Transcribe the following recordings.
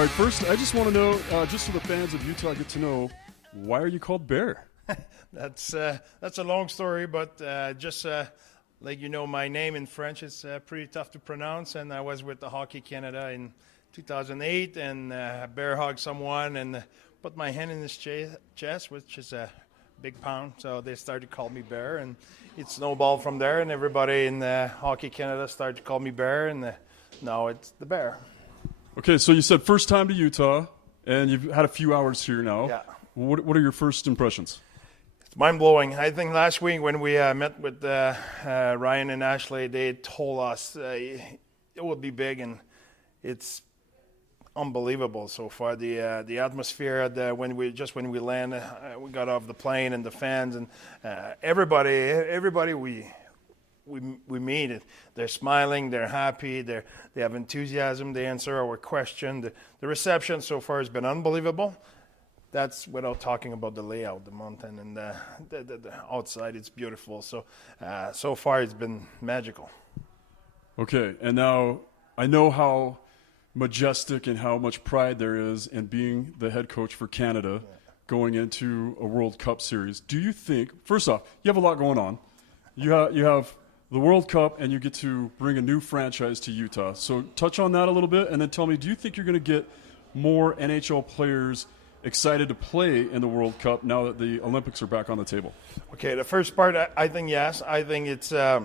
All right, first, I just want to know, just so the fans of Utah get to know, why are you called Bear? That's a long story, but just like you know, my name in French is pretty tough to pronounce, and I was with the Hockey Canada in 2008, and bear hugged someone and put my hand in his chest, which is a big pound, so they started to call me Bear, and it snowballed from there, and everybody in Hockey Canada started to call me Bear, and now it's the Bear. Okay, so you said first time to Utah, and you've had a few hours here now. Yeah. What are your first impressions? It's mind-blowing. I think last week when we met with Ryan and Ashley, they told us it would be big, and it's unbelievable so far. The atmosphere when we land, we got off the plane, and the fans and everybody we meet it. They're smiling, they're happy, they have enthusiasm, they answer our question. The reception so far has been unbelievable. That's without talking about the layout, the mountain, and the outside. It's beautiful. So far it's been magical. Okay, and now I know how majestic and how much pride there is in being the head coach for Canada going into a World Cup series. Do you think, first off, you have a lot going on. You have the World Cup, and you get to bring a new franchise to Utah. So touch on that a little bit, and then tell me, do you think you're going to get more NHL players excited to play in the World Cup now that the Olympics are back on the table? Okay, the first part, I think yes. I think it's, there's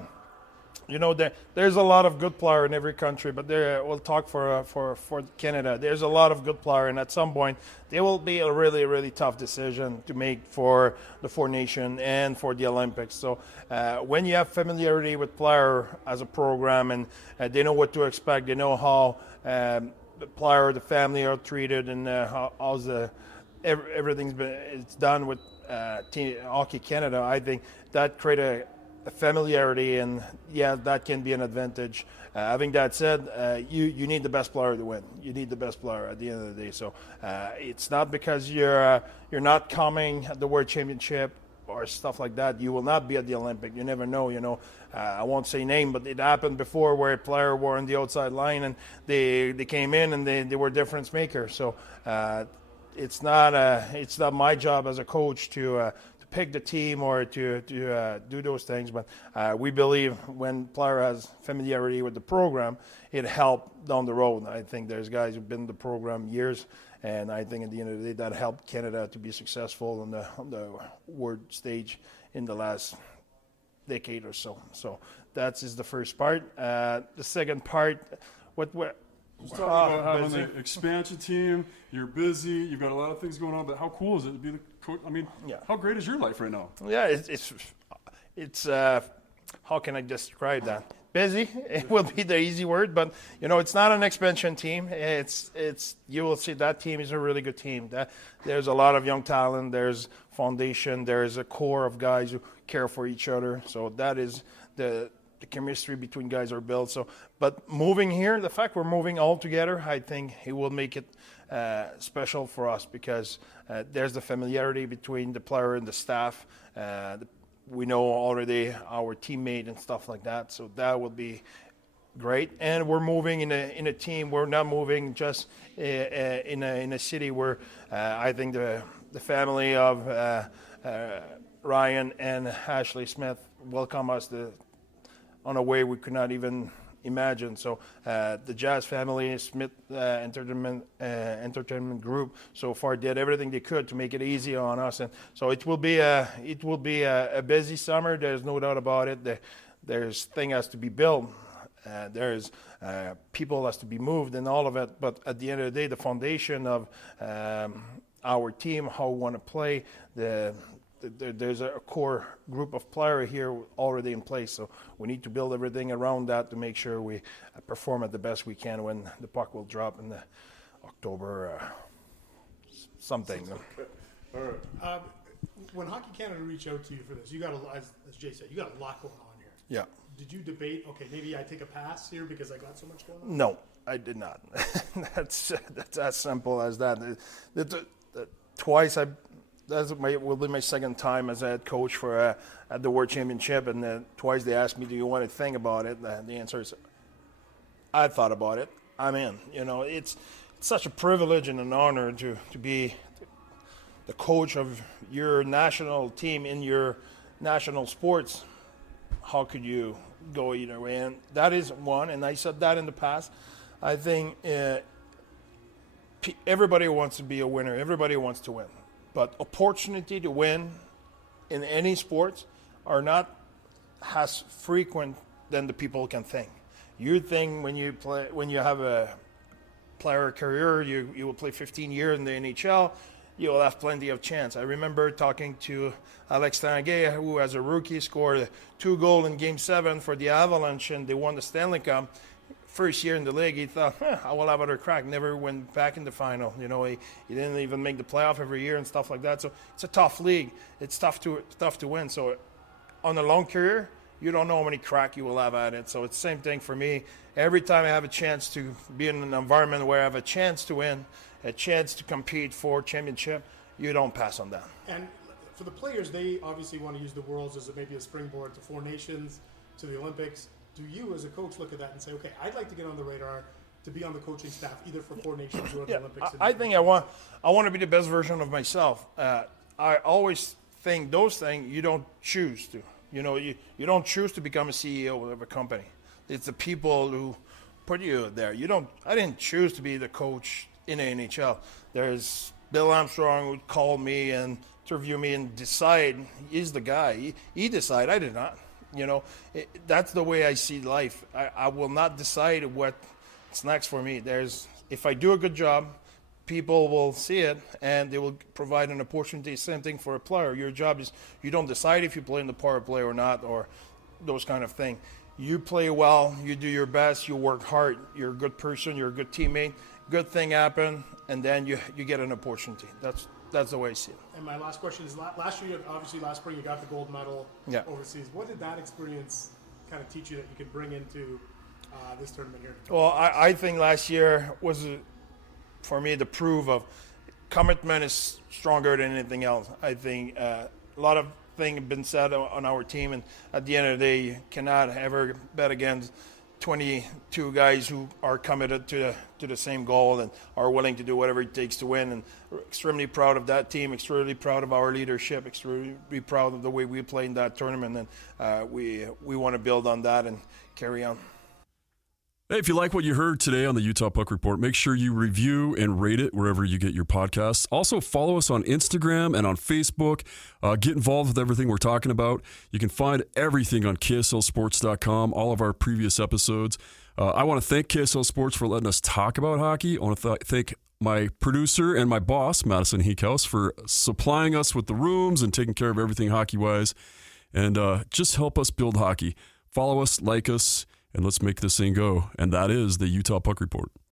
a lot of good player in every country, but we'll talk for Canada. There's a lot of good player, and at some point, there will be a really, really tough decision to make for the Four Nations and for the Olympics. So when you have familiarity with player as a program, and they know what to expect, they know how the player, the family are treated, and how's it's done with Team Hockey Canada. I think that create a familiarity, and that can be an advantage. Having that said, you need the best player to win. You need the best player at the end of the day. So it's not because you're not coming at the World Championship or stuff like that, you will not be at the Olympic. You never know. I won't say name, but it happened before where a player were on the outside line and they came in and they were difference makers. So it's not my job as a coach to pick the team or to do those things, but we believe when player has familiarity with the program, it helped down the road. I think there's guys who've been in the program years, and I think at the end of the day that helped Canada to be successful on the world stage in the last decade or so. So that is the first part. The second part, Just talking about having the expansion team, you're busy, you've got a lot of things going on, but how cool is it to be the coach? I mean, How great is your life right now? Yeah, it's how can I describe that? Busy, it will be the easy word, but it's not an expansion team. It's you will see that team is a really good team. There's a lot of young talent, there's foundation, there's a core of guys who care for each other. So that is the chemistry between guys are built. So, but moving here, the fact we're moving all together, I think it will make it special for us because there's the familiarity between the player and the staff. We know already our teammate and stuff like that. So that will be great. And we're moving in a team. We're not moving just in a city where I think the family of Ryan and Ashley Smith welcome us on a way we could not even imagine. So the Jazz family, Smith Entertainment Group, so far did everything they could to make it easy on us, and so it will be a busy summer. There's no doubt about it. There's things has to be built. There's people has to be moved and all of it. But at the end of the day, the foundation of our team, how we want to play, there's a core group of players here already in place, so we need to build everything around that to make sure we perform at the best we can when the puck will drop in the October something. All right. When Hockey Canada reached out to you for this, you got as Jay said, you got a lot going on here. Yeah. Did you debate? Okay, maybe I take a pass here because I got so much going on. No, I did not. That's as simple as that. Twice will be my second time as a head coach for at the World Championship, and twice they asked me, "Do you want to think about it?" The answer is, "I thought about it. I'm in." it's such a privilege and an honor to be the coach of your national team in your national sports. How could you go either way? And that is one, and I said that in the past. I think everybody wants to be a winner. Everybody wants to win. But opportunity to win in any sports are not as frequent than the people can think. You think when you have a player career, you will play 15 years in the NHL, you will have plenty of chance. I remember talking to Alex Tanguay, who as a rookie scored 2 goals in Game 7 for the Avalanche, and they won the Stanley Cup. First year in the league, he thought, I will have other crack. Never went back in the final. You know, he didn't even make the playoff every year and stuff like that. So it's a tough league. It's tough to win. So on a long career, you don't know how many crack you will have at it. So it's the same thing for me. Every time I have a chance to be in an environment where I have a chance to win, a chance to compete for championship, you don't pass on that. And for the players, they obviously want to use the Worlds as maybe a springboard to 4 nations, to the Olympics. Do you, as a coach, look at that and say, okay, I'd like to get on the radar to be on the coaching staff, either for 4 nations or the Olympics? I think I want to be the best version of myself. I always think those things you don't choose to. You know, you don't choose to become a CEO of a company. It's the people who put you there. I didn't choose to be the coach in the NHL. There's Bill Armstrong who called me and interview me and decide. He's the guy. He decided. I did not. You know, that's the way I see life. I will not decide what's next for me. If I do a good job, people will see it and they will provide an opportunity. Same thing for a player. Your job is you don't decide if you play in the power play or not, or those kind of things. You play well, you do your best, you work hard, you're a good person, you're a good teammate, good thing happen, and then you get an opportunity. That's the way I see it. And my last question is, last year, obviously last spring, you got the gold medal overseas. What did that experience kind of teach you that you could bring into this tournament here? Well, I think last year was, for me, the proof of commitment is stronger than anything else. I think a lot of things have been said on our team, and at the end of the day, you cannot ever bet against 22 guys who are committed to the same goal and are willing to do whatever it takes to win. And we're extremely proud of that team, extremely proud of our leadership, extremely proud of the way we played in that tournament. And we want to build on that and carry on. Hey, if you like what you heard today on the Utah Puck Report, make sure you review and rate it wherever you get your podcasts. Also, follow us on Instagram and on Facebook. Get involved with everything we're talking about. You can find everything on KSLSports.com, all of our previous episodes. I want to thank KSL Sports for letting us talk about hockey. I want to thank my producer and my boss, Madison Heekhouse, for supplying us with the rooms and taking care of everything hockey-wise. And just help us build hockey. Follow us, like us, and let's make this thing go. And that is the Utah Puck Report.